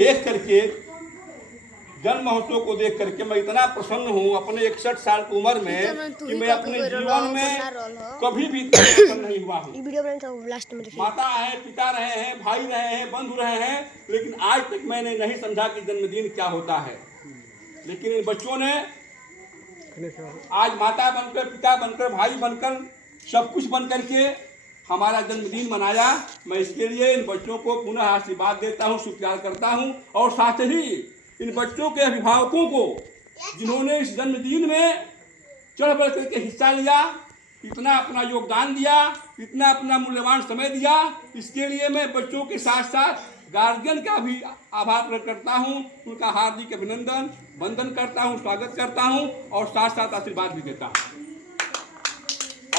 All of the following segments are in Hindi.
देख करके, जन्म महोत्सव को देख करके मैं इतना प्रसन्न हूँ अपने 61 साल की उम्र में कि मैं अपने जीवन में कभी भी इतना प्रसन्न नहीं हुआ हूँ। माता है, पिता रहे हैं, भाई रहे हैं, बंधु रहे हैं, लेकिन आज तक मैंने नहीं समझा कि जन्मदिन क्या होता है। लेकिन इन बच्चों ने आज माता बनकर, पिता बनकर, भाई बनकर, सब कुछ बन करके हमारा जन्मदिन मनाया। मैं इसके लिए इन बच्चों को पुनः आशीर्वाद देता हूँ, शुक्रिया करता हूँ। और साथ ही इन बच्चों के अभिभावकों को, जिन्होंने इस जन्मदिन में चढ़ बढ़ करके हिस्सा लिया, इतना अपना योगदान दिया, इतना अपना मूल्यवान समय दिया, इसके लिए मैं बच्चों के साथ साथ गार्जियन का भी आभार प्रकट करता हूँ। उनका हार्दिक अभिनंदन, वंदन करता हूँ, स्वागत करता हूँ और साथ साथ आशीर्वाद भी देता हूँ।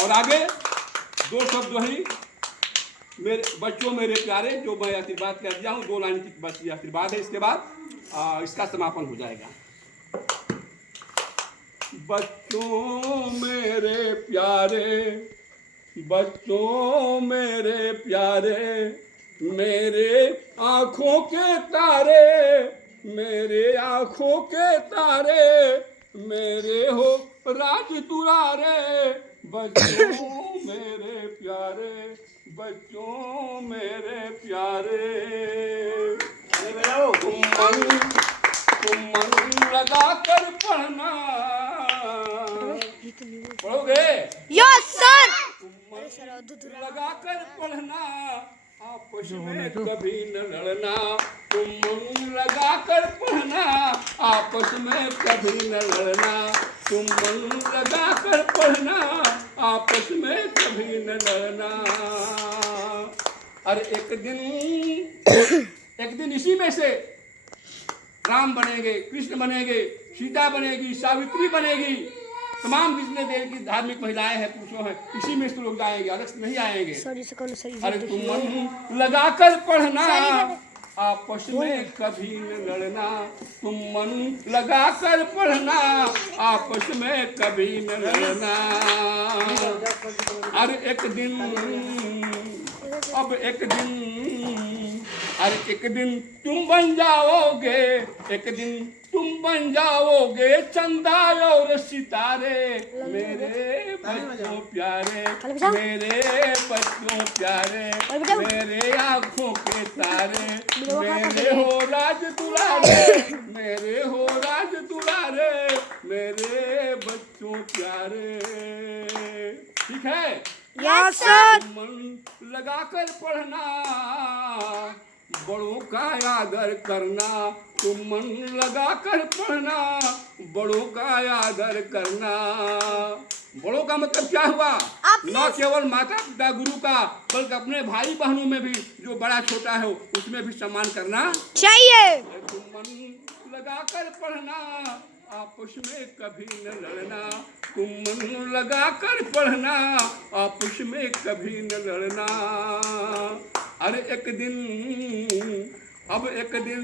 और आगे दो शब्द वही मेरे बच्चों, मेरे प्यारे, जो मैं आशीर्वाद कर दिया हूँ, 2 लाइन की बस ये आशीर्वाद है। इसके बाद इसका समापन हो जाएगा। बच्चों मेरे प्यारे, बच्चों मेरे प्यारे, मेरे आँखों के तारे, मेरे आँखों के तारे, मेरे हो राज दुलारे। बच्चों मेरे प्यारे, बच्चों मेरे प्यारे, तुम मन लगा कर पढ़ना, पढ़ोगे? Yes sir. तुम लगा कर पढ़ना, आपस में कभी न लड़ना। तुम मन लगा कर पढ़ना, आपस में कभी न लड़ना। तुम मन लगा कर पढ़ना, आपस में कभी न लड़ना। और एक दिन इसी में से राम बनेंगे, कृष्ण बनेंगे, सीता बनेगी, सावित्री बनेगी, तमाम जितने देर की धार्मिक महिलाएं हैं, पुरुषों हैं, इसी में से लोग जाएंगे, अलग से नहीं आएंगे। अरे तुम मन लगा कर पढ़ना, आपस में कभी न लड़ना। तुम मन लगा कर पढ़ना, आपस में कभी न लड़ना। अरे एक दिन, अब एक दिन, अरे एक दिन तुम बन जाओगे, एक दिन तुम बन जाओगे चंदा और सितारे। मेरे बच्चों प्यारे, मेरे बच्चों प्यारे, मेरे आँखों के तारे, मेरे हो राज दुलारे, मेरे हो राज दुलारे, मेरे बच्चों प्यारे। ठीक है? Yes sir. मन लगाकर पढ़ना, बड़ों का आदर करना। तुम मन लगा कर पढ़ना, बड़ों का आदर करना। बड़ों का मतलब क्या हुआ? न केवल माता पिता गुरु का, बल्कि अपने भाई बहनों में भी जो बड़ा छोटा है उसमें भी सम्मान करना चाहिए। तुम मन लगा कर पढ़ना, आपस में कभी न लड़ना। तुम मन लगा कर पढ़ना, आपस में कभी न लड़ना। अरे एक दिन, अब एक दिन,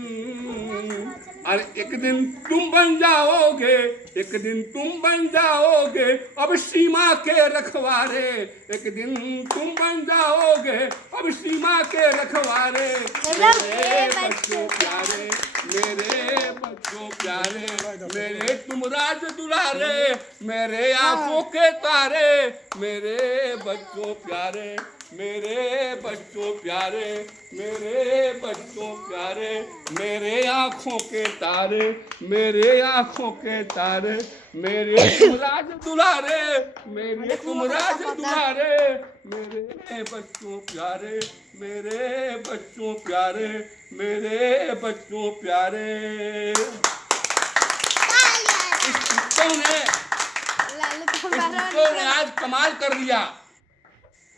अरे एक दिन तुम बन जाओगे, एक दिन तुम बन जाओगे अब सीमा के रखवारे। एक दिन तुम बन जाओगे अब सीमा के रखवारे। मेरे बच्चों प्यारे, मेरे बच्चों प्यारे, मेरे तुम राज दुलारे, मेरे आंखों के तारे, मेरे बच्चों प्यारे, मेरे बच्चों प्यारे, मेरे बच्चों प्यारे, मेरे आँखों के तारे, मेरे आँखों के तारे, मेरे तुम राज दुलारे, मेरे तुम राज दुलारे, मेरे बच्चों प्यारे, मेरे बच्चों प्यारे, मेरे बच्चों प्यारे। इस कुत्तों ने आज कमाल कर दिया,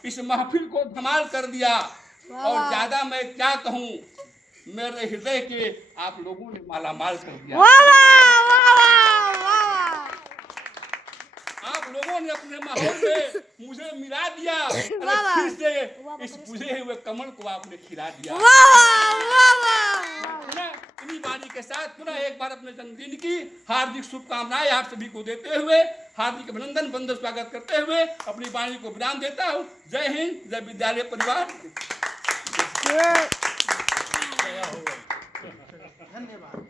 इस महफिल को धमाल कर दिया। और ज्यादा मैं क्या कहूँ, मेरे हृदय के आप लोगों ने मालामाल कर दिया। आप लोगों ने अपने माहौल में मुझे मिला दिया, फिर से इस बुझे हुए कमल को आपने खिला दिया। इन्हीं वाणी के साथ पुनः एक बार अपने जन्मदिन की हार्दिक शुभकामनाएं आप सभी को देते हुए, हार्दिक अभिनंदन, वंदन, स्वागत करते हुए अपनी वाणी को विराम देता हूँ। जय हिंद, जय विद्यालय परिवार। धन्यवाद।